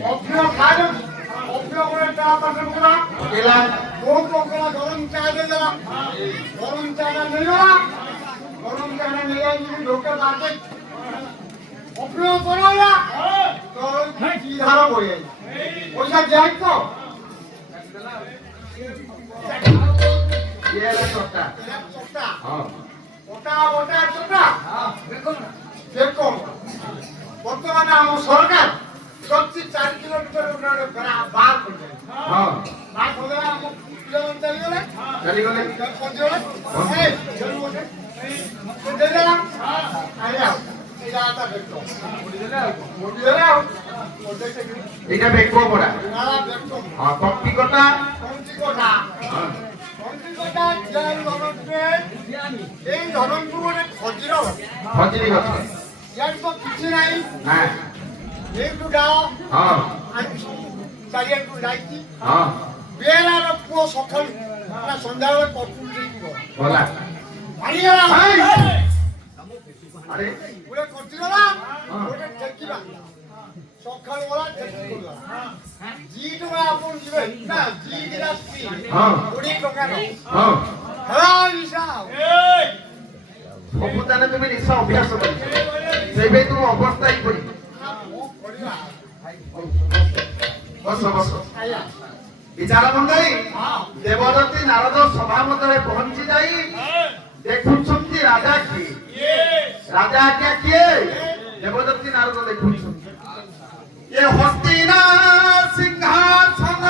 অপ্রিয় খাদ্য অপ্রিয় করে টাকা পাশে মুখরা এলাম বহুত লোকেরা গরম চা দিয়ে দিলাম গরম চাটা নিল না গরম চাটা নিয়ে যদি ঢোকে তাকে অপ্রিয় করো না তো কি ধারা বলে ওইটা যাই তো বর্তমানে আমার সরকার 4 কিলোমিটার বার করছে এটা দেখবো পড়া কপি কথা এই ধরনপুর খজির খজিরি গছ ইয়ার তো কিছু নাই হ্যাঁ একটু দাও হ্যাঁ আমি চারিয়াটু লাইছি হ্যাঁ বেলার পুরো সকাল না সন্ধ্যাবেলা কপুল দিব বলা আরিয়া আরে পুরো খজির না ওটা ঠেকিবা সকাল ওলা ঠেকি করলা জি টাকা আপন দিবেন না জি দিলাসি হ্যাঁ 20 টাকা নাও হ্যাঁ হ্যাঁ হিসাব ସବୁତାନେ তুমি ନିଶା ଅଭ୍ୟାସ କରିଛ ସେଇପାଇଁ ତୁ ଅବସ୍ଥା ହିଁ କରି ବସ ବସ ବିଚାର ମଣ୍ଡଳୀ ଦେବଦତ୍ତୀ ନାରଦ ସଭା ମଧ୍ୟରେ ପହଞ୍ଚି ଯାଇ ଦେଖୁଛନ୍ତି ରାଜା କିଏ ରାଜା ଆଜ୍ଞା କିଏ ଦେବଦତ୍ତୀ ନାରଦ ଦେଖୁଛନ୍ତି ଏ ହସ୍ତିନା ସିଂହାସନ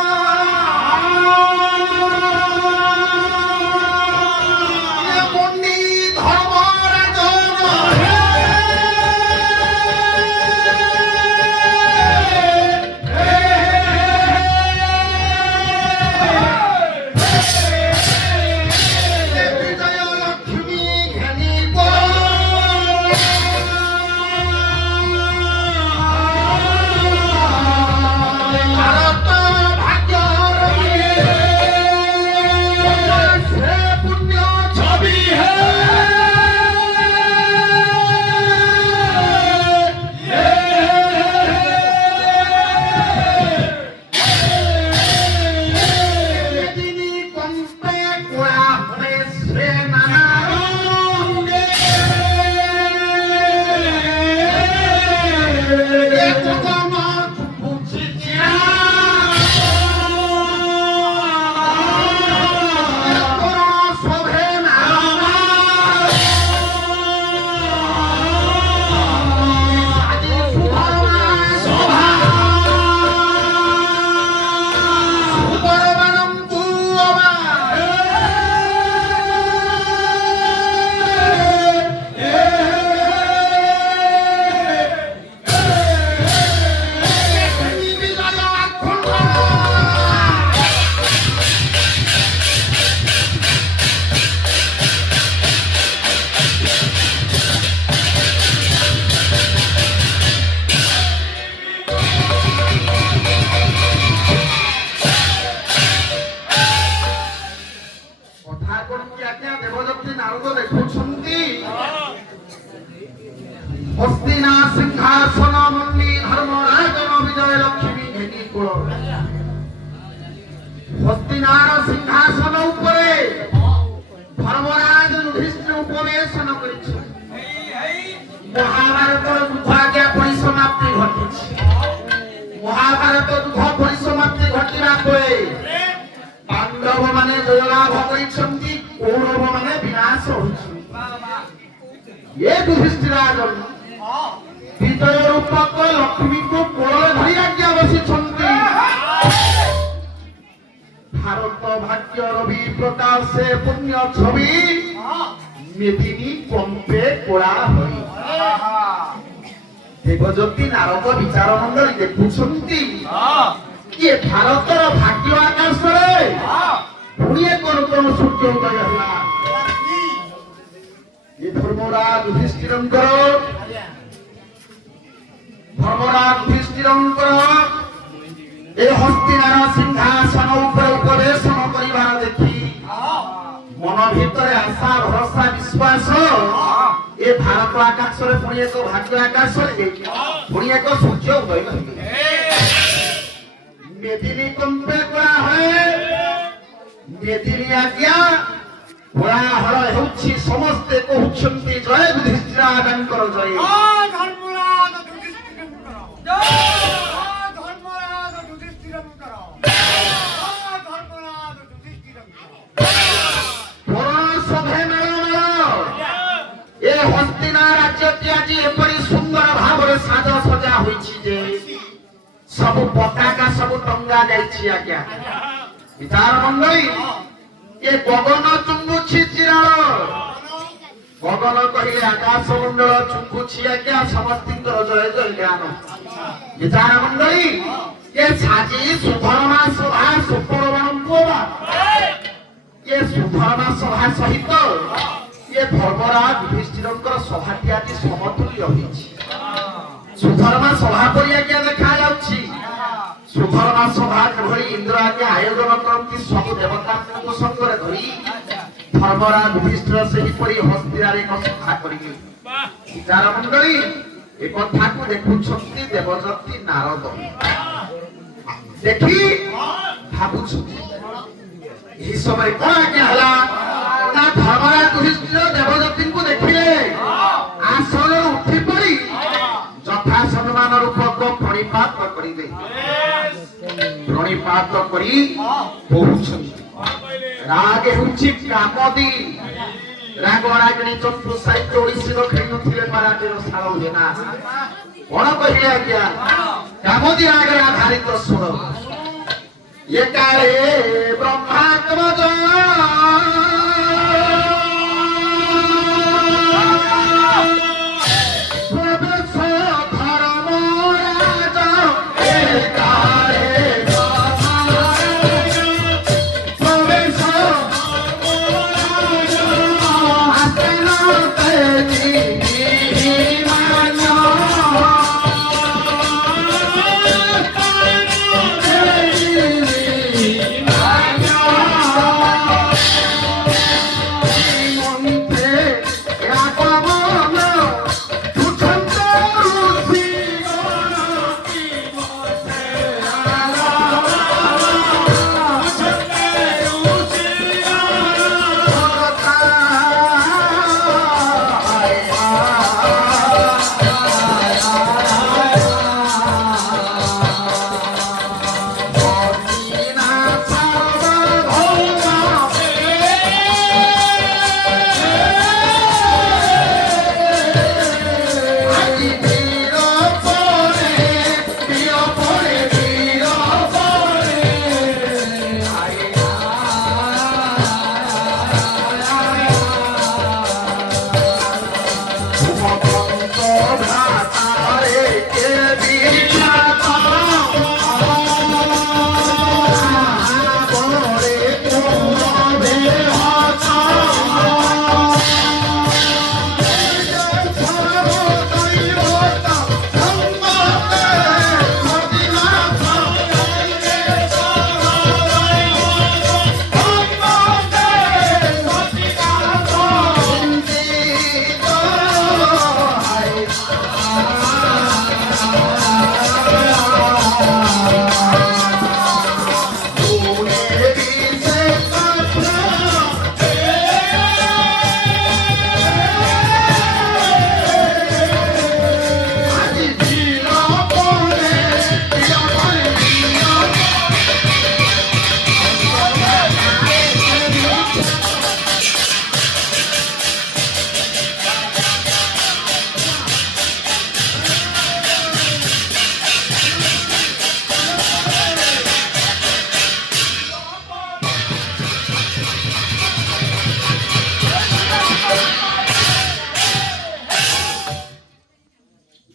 হস্তিনা সিংহাসন মন্ডি ধর্মরাজ বিজয় লক্ষ্মী ঘেনি কুল হস্তিনার সিংহাসন উপরে ধর্মরাজ যুধিষ্ঠির উপবেশন করেছে মহাভারত যুদ্ধ আজ্ঞা পরিসমাপ্তি ঘটিছে মহাভারত যুদ্ধ পরিসমাপ্তি ঘটিবা পরে পাণ্ডব মানে জয়লাভ করেছেন কৌরব মানে বিনাশ হয়েছে ये युधिष्ठिराज विजय रूपक लक्ष्मी को कोल धरी आज्ञा बसी भारत भाग्य रवि प्रताप से पुण्य छवि मेदिनी कंपे कोड़ा हई देवज्योति नारद विचार मंडली देखुछंती ये भारतर भाग्य आकाश रे पुणी कोन कोन सूर्य उदय होला ये धर्मराज युधिष्ठिरंकर ए हस्तिनार सिंहासन ऊपर उपवेशन करिबार देखि मन भितरे आशा भरोसा विश्वास ए भारत आकाश रे पुणी एक भाग्य आकाश रे पुणी एक सूर्य उदय মেদিনী কম্পে করা হয়ে মেদিনী আজ্ঞା কোଳାହଳ ହେଉଛି ସମସ୍ତେ କହୁଛନ୍ତି ଜୟ ଯୁଧିଷ୍ଠିରାଜଙ୍କର ଜୟ। জয় ধর্মরাজ যুধিষ্ঠিরঙ্কর জয় ধর্মরাজ যুধিষ্ঠিরঙ্কর জয় ধর্মরাজ যুধিষ্ঠিরঙ্কর। ପୁରଣ ସଭେ ମେଳମେଳ ଏ ହସ୍ତିନା ରାଜ୍ୟଟି ଆଜି ଏପରି ସୁନ୍ଦର ଭାବରେ ସାଜସଜା ହୋଇଛି ଯେ ସବୁ ପତାକା ସବୁ ଟଙ୍ଗା ଯାଇଛି ଆଜ୍ଞା। ବିଚାର ମଣ୍ଡଳୀ ଏ ଗଗନ ଚୁମ୍ବୁଛି ଚିରାଳ ଗଗନ କହିଲେ ଆକାଶ ମଣ୍ଡଳ ଚୁମ୍ବୁଛି ଆଜ୍ଞା ସମସ୍ତଙ୍କର ଜୟ ଜୟ ଜ୍ଞାନ। ବିଚାର ମଣ୍ଡଳୀ ଏ ସାଜି ସୁଧର୍ମା ସଭା ସୁପର୍ବାଣବା ଏ ସୁଧର୍ମା ସଭା ସହିତ ଏ ଧର୍ମରାଜ ଯୁଧିଷ୍ଠିରଙ୍କର ସଭାଟି ଆଜି ସମତୁଲ୍ୟ ହୋଇଛି। ସୁଧର୍ମା ସଭା ପରି ଆଜ୍ଞା ଦେଖାଯାଉଛି। ସୁଧର୍ମା ସଭା ଯେଭଳି ଇନ୍ଦ୍ର ଆଜ୍ଞା ଆୟୋଜନ କରନ୍ତି ସବୁ ଦେବତାଙ୍କୁ ସଙ୍ଗରେ ଧରି ଧର୍ମରାଜ ଯୁଧିଷ୍ଠିର ସେହିପରି ହସ୍ତିନାରେ ଏକ ସଭା କରିଲେ। ବିଚାର ମଣ୍ଡଳୀ ଏ କଥାକୁ ଦେଖୁଛନ୍ତି ଦେବଦତ୍ତୀ ନାରଦ ଦେଖି ଭାବୁଛନ୍ତି ଏହି ସମୟରେ କଣ ଆଜ୍ଞା ହେଲା ନା ଧର୍ମରାଜ ଯୁଧିଷ୍ଠିର ଦେବଦତ୍ତୀଙ୍କୁ ଦେଖିଲେ ଆସନରୁ ଉଠି ପଡି ଯଥା ସମ୍ମାନ ରୂପକ ପ୍ରଣିପାତ କରିବେ। ପ୍ରଣିପାତ କରି କହୁଛନ୍ତି ରାଗ ହେଉଛି କାମଦି ରାଗ ରାଗିଣୀ ଚତୁର୍ ସାହିତ୍ୟ ଓଡ଼ିଶୀର ଖେଳୁଥିଲେ ପାରାଟିର ଶାଳ ହୁଏ ନା କଣ କହିଲେ ଆଜ୍ଞା କାମଦି ରାଗରେ ଆଧାରିତ ସ୍ୱର ଏ କାଳେ ବ୍ରହ୍ମାତ୍ମଜ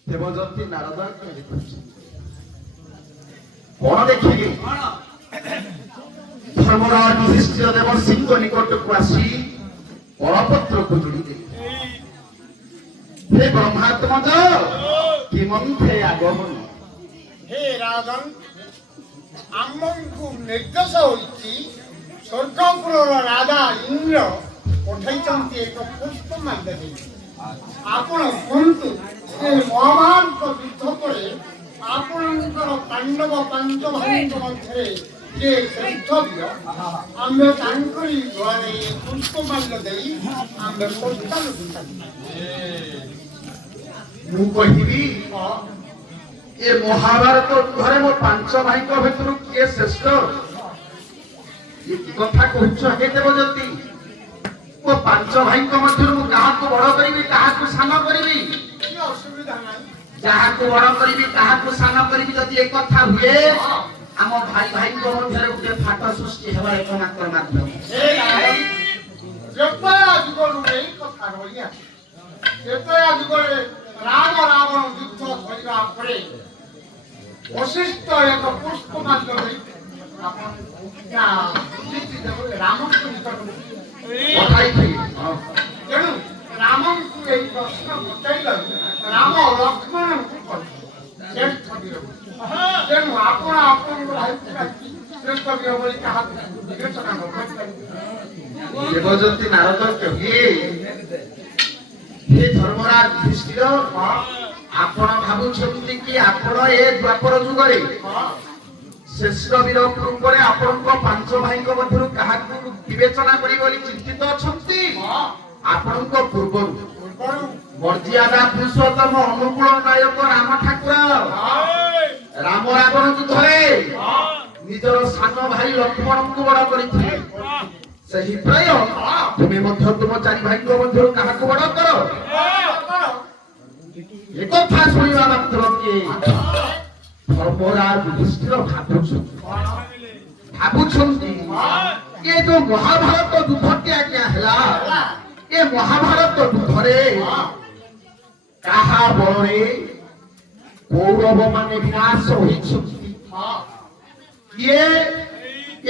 ଦେବଦତ୍ତୀ ନାରଦ କଣ ଦେଖିଲେ ଧର୍ମରାଜ ଯୁଧିଷ୍ଠିର ଦେବର୍ଷିଙ୍କ ନିକଟକୁ ଆସି କଳପତ୍ରକୁ ଯୋଡ଼ିଦେଲେ ହେ ବ୍ରହ୍ମାତ୍ମଜ କିମନ୍ତେ ଆଗମନ। হে রাজন ଆମକୁ ନିର୍ଦ୍ଦେଶ ହୋଇଛି ସ୍ୱର୍ଗପୁରର ରାଜା ଇନ୍ଦ୍ର ପଠାଇଛନ୍ତି ଏକ ପୁଷ୍ପମାଲ୍ୟ ଦେଇ ଆପଣ କୁହନ୍ତୁ ସେ ମହାଭାରତ ଯୁଦ୍ଧ ପରେ ଆପଣଙ୍କର ପାଣ୍ଡବ ପାଞ୍ଚ ଭାଇଙ୍କ ମଧ୍ୟରେ ଯେ ଶ୍ରେଷ୍ଠ ବୀର ଆମେ ତାଙ୍କରି ଦ୍ୱାରେ ପୁଷ୍ପମାଲ୍ୟ ଦେଇ ଆମେ ପ୍ରସ୍ଥାନ ମୁଁ କହିବି ଏ ମହାଭାରତ ଘରେ ମୋ ପାଞ୍ଚ ଭାଇଙ୍କ ଭିତରୁ କିଏ ଶ୍ରେଷ୍ଠ? ଏ କି କଥା କହୁଛ ହେ ଦେବଜ୍ୟୋତି? ମୋ ପାଞ୍ଚ ଭାଇଙ୍କ ମଧ୍ୟରୁ ମୁଁ କାହାକୁ ବଡ କରିବି, କାହାକୁ ସାନ କରିବି? କିଛି ଅସୁବିଧା ନାହିଁ। ଯାହାକୁ ବଡ କରିବି ତାହାକୁ ସାନ କରିବି ଯଦି ଏ କଥା ହୁଏ, ଆମ ଭାଇ ଭାଇଙ୍କ ମଧ୍ୟରେ ଗୋଟେ ଫାଟ ସୃଷ୍ଟି ହେବାର ଏକମାତ୍ର ମାଧ୍ୟମ। ଯେତେବେଳେ ଯୁଗରୁ ଏଇ କଥା ରହିଆছে, ଯେତେବେଳେ ଯୁଗରେ ରାମ ରାବଣ ଯୁଦ୍ଧ ସରିବା ପରେ ବଶିଷ୍ଠ ଏକ ପୁଷ୍ପମାଲ୍ୟ ଦେଇ ରାମଙ୍କୁ ନିକଟକୁ ପଠାଇଥିଲି। ତେଣୁ ରାମଙ୍କୁ ଏଇ ପ୍ରଶ୍ନ ପଚାରିଲାରୁ ରାମ ଲକ୍ଷ୍ମଣଙ୍କୁ କହିଲେ ଶ୍ରେଷ୍ଠ ବୀର। ତେଣୁ ଆପଣ ଆପଣଙ୍କ ଭାଇକୁ କାହିଁକି ଶ୍ରେଷ୍ଠ ବୀର ବୋଲି କାହାକୁ ବିବେଚନା ନ କରିପାରିବେ? ଦେବଜ୍ୟୋତି ନାରଦ କହିଲେ, ହେ ଧର୍ମରାଜ ଯୁଧିଷ୍ଠିର, ଆପଣ ଭାବୁଛନ୍ତି କି ଆପଣ ଏ ଦ୍ୱାପର ଯୁଗରେ ଶ୍ରେଷ୍ଠ ବୀର ରୂପରେ ଆପଣଙ୍କ ପାଞ୍ଚ ଭାଇଙ୍କ ମଧ୍ୟରୁ କାହାକୁ ବିବେଚନା କରିବେ ବୋଲି ଚିନ୍ତିତ ଅଛନ୍ତି? ଆପଣଙ୍କ ପୂର୍ବରୁ ମର୍ଯ୍ୟାଦା ପୁରୁଷୋତ୍ତମ ଅନୁକୂଳ ନାୟକ ରାମ ଠାକୁର ରାମ ରାବଣ ଯୁଦ୍ଧରେ ନିଜର ସାନ ଭାଇ ଲକ୍ଷ୍ମଣଙ୍କୁ ବଡ କରିଥିଲେ। ସେହି ପ୍ରାୟ ତୁମେ ମଧ୍ୟ ତୁମ ଚାରି ଭାଇଙ୍କ ମଧ୍ୟରୁ କାହାକୁ ବଡ କର। ଏକଥା ଶୁଣିବା ମାତ୍ର କିଏ ଧର୍ମରାଜ ଯୁଧିଷ୍ଠିର ଭାବୁଛନ୍ତି ଏ ଯୋଉ ମହାଭାରତ ଯୁଦ୍ଧଟି ଆଜ୍ଞା ହେଲା, ଏ ମହାଭାରତ ଯୁଦ୍ଧରେ କାହା ବଳରେ କୌରବ ମାନେ ବିନାଶ ହୋଇଛନ୍ତି, କିଏ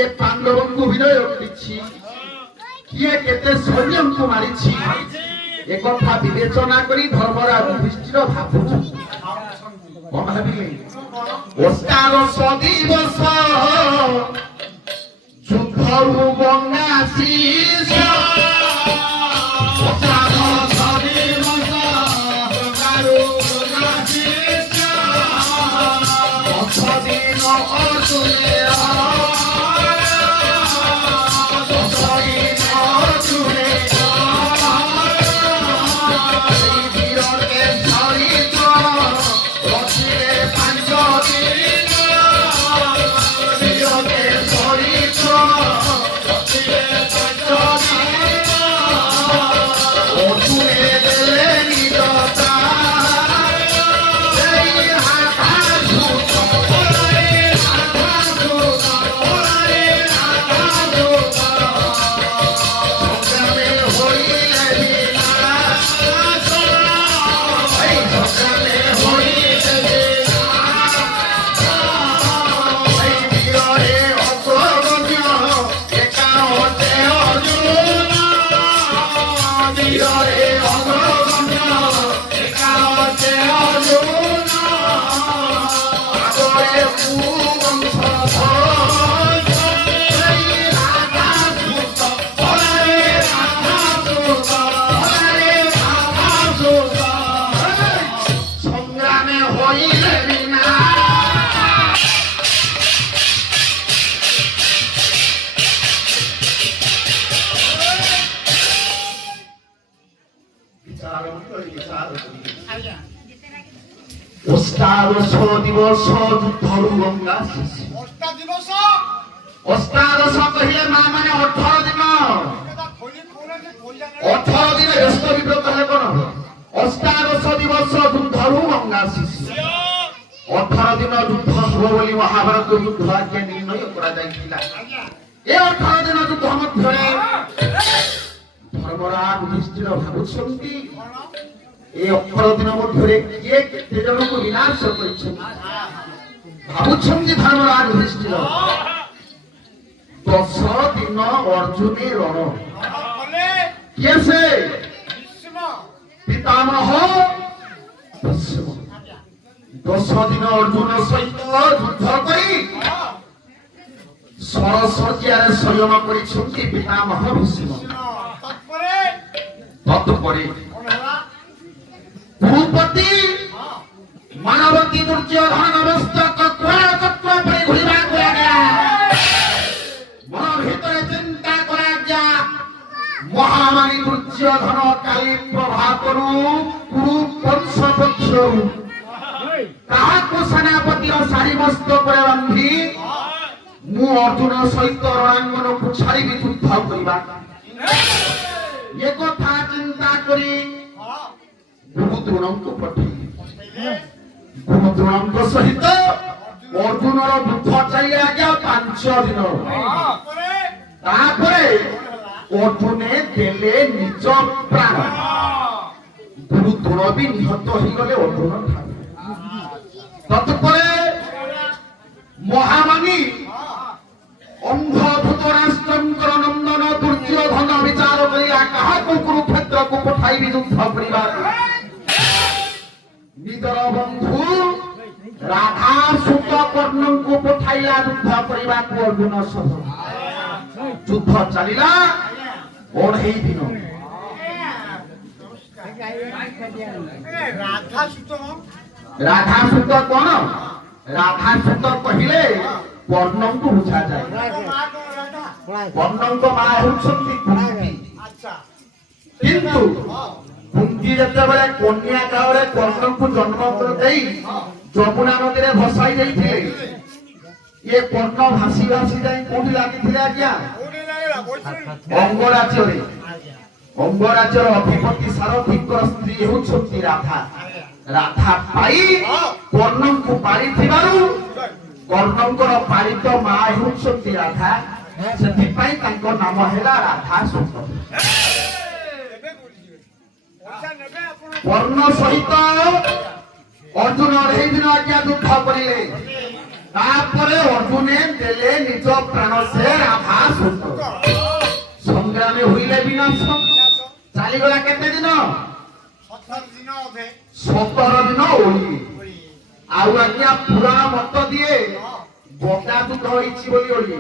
ଏ ପାଣ୍ଡବଙ୍କୁ ବିଜୟ କରିଛି, କିଏ କେତେ ସୈନ୍ୟଙ୍କୁ ମାରିଛି, একথা বিবেচনা করি ধর্মরাজ যুধিষ্ঠির ভাবুଛନ୍ତି। কଣ ଭାବିଲେ? অষ্টাদশ দিবস যুদ্ধରୁ ଗଙ୍ଗା ଶୀର୍ଷ, অষ্টাদশ দিবস যুদ্ধରୁ ଗଙ୍ଗା ଶୀର୍ଷ, 10 দিন অর্জুনে অষ্টাদশ দিবস যুদ্ধରୁ ଗଙ୍ଗା ଶୀର୍ଷ। অষ্টাদশ কহিলে মা মানে 18 দিন। 18 দিন ব্যস্ত বিব্রত হলে কোন হবে? অষ্টাদশ দিবস যুদ্ধରୁ গঙ্গা শীর্ষ। 18 দিন যুদ্ধ হব ବୋଲି মহাভারত যুদ্ধ আগে নির্ণয় করা যাইଥିଲା। এই 18 দিন যুদ্ধ ମଧ୍ୟରେ ধর্মরাজ যুধিষ্ঠির ভাবুଛନ୍ତି এই 18 দিন ମଧ୍ୟରେ କିଏ କେତେ ଜଣଙ୍କୁ ବିନାଶ କରିଛନ୍ତି। ଭାବୁଛନ୍ତି ଧର୍ମରାଜ ଯୁଧିଷ୍ଠିର 10 ଦିନ ଅର୍ଜୁନେ ରଣ। କିଏ ସେ? ପିତାମହ ଭୀଷ୍ମ। 10 ଦିନ ଅର୍ଜୁନ ସହିତ ଯୁଦ୍ଧ କରି ସରଶଯ୍ୟାରେ ଶୟନ କରିଛନ୍ତି ପିତାମହ ଭୀଷ୍ମ। ତତ୍ପରେ କୁରୁପତି ମାନବତୀ ଦୁର୍ଯ୍ୟୋଧନ ନମସ୍ତକ କୁଆଳ ଚକ୍ର ପରି ଘୁରିବାକୁ ଲାଗିଲା। ମନ ଭିତରେ ଚିନ୍ତା କରାଯିବା ମହାମାରୀ ଦୁର୍ଯ୍ୟୋଧନ କାଲି ପ୍ରଭାକରୁ କୁରୁ ବଂଶ ପକ୍ଷରୁ କାହାକୁ ସେନାପତିର ଶାଢ଼ୀ ମସ୍ତକରେ ବାନ୍ଧି ମୁଁ ଅର୍ଜୁନ ସହିତ ରଣାଙ୍ଗନକୁ ଛାଡ଼ିବି ଯୁଦ୍ଧ କରିବା। ଏ କଥା ଚିନ୍ତା କରି ଗୁରୁ ଦ୍ରୋଣଙ୍କୁ ପଠେଇଲି। ଗୁରୁ ଦ୍ରୋଣଙ୍କ ସହିତ ଅର୍ଜୁନର ଯୁଦ୍ଧ ଚାଲିଲା ଆଜ୍ଞା 5 ଦିନ। ତାପରେ ଅର୍ଜୁନେ ଦେଲେ ନିଜ ପ୍ରାଣ। ଗୁରୁ ଦ୍ରୋଣ ବି ନିହତ ହେଇଗଲେ ଅର୍ଜୁନ ଠାରୁ। ତତ୍ପରେ ମହାମାନି ଅନ୍ଧଭୂତ ରାଷ୍ଟ୍ରଙ୍କର ନନ୍ଦନ ଦୁର୍ଯ୍ୟୋଧନ ବିଚାର କରିବା କାହାକୁ କୁରୁକ୍ଷେତ୍ରକୁ ପଠାଇବି ଯୁଦ୍ଧ କରିବାକୁ। ନିଜର ବନ୍ଧୁ ରାଧା ସୁତ କର୍ଣ୍ଣଙ୍କୁ ପଠାଇଲା ଯୁଦ୍ଧ କରିବାକୁ ଅର୍ଜୁନ ସହ। ଯୁଦ୍ଧ ଚାଲିଲା 2.5 ଦିନ। ରାଧା ସୁତମ ରାଧା ସୁତ କଣ? ରାଧା ସୁତ କହିଲେ କର୍ଣ୍ଣଙ୍କୁ ବୁଝାଯାଏ। ମା କଣ ରାଧା? କର୍ଣ୍ଣଙ୍କ ମା ହେଉଛନ୍ତି କୁନ୍ତି। ଆଚ୍ଛା କିନ୍ତୁ କୁନ୍ତି ଯେତେବେଳେ କନ୍ୟା କାଳରେ କର୍ଣ୍ଣଙ୍କୁ ଜନ୍ମ ଦେଇ ଯମୁନା ନଦୀରେ ଭସାଇ ଦେଇଥିଲେ, ଇଏ କର୍ଣ୍ଣ ଭାସି ଭାସି ଯାଇ କୋଉଠି ଲାଗିଥିଲେ ଆଜ୍ଞା? କୋଉଠି ଲାଗିଲା? ବୈଷ୍ଣବୀ। ଅଙ୍ଗରାଜ୍ୟରେ। ଅଙ୍ଗରାଜ୍ୟର ଅଧିପତି ସାରଥୀଙ୍କର ସ୍ତ୍ରୀ ହେଉଛନ୍ତି ରାଧା। ରାଧା ପାଇ କର୍ଣ୍ଣଙ୍କୁ ପାଳିଥିବାରୁ କର୍ଣ୍ଣଙ୍କର ପାଳିତ ମା ହେଉଛନ୍ତି ରାଧା। ସେଥିପାଇଁ ତାଙ୍କ ନାମ ହେଲା ରାଧା ସୁତ। ଏବେ ବୁଝିବେ। ପଇସା ନେବେ ଆପଣ। କର୍ଣ୍ଣ ସହିତ ଅର୍ଜୁନ 2.5 ଦିନ ଆଜ୍ଞା ଯୁଦ୍ଧ କରିଲେ। ତାପରେ ଅର୍ଜୁନେ ଦେଲେ ନିଜ ପ୍ରାଣ ସେ ରାଧା ସୁତ। ସଂଗ୍ରାମେ ହୋଇଲେ ବିନାଶ। ଚାଲିଗଲା କେତେ ଦିନ? 17 ଦିନ ଅଧେ। 17 ଦିନ ଓଳି। ଆଉ ଆଜ୍ଞା ପୁରାଣ ମତ ଦିଏ ବଟା ଯୁଦ୍ଧ ହେଇଛି ବୋଲି ଓଳି।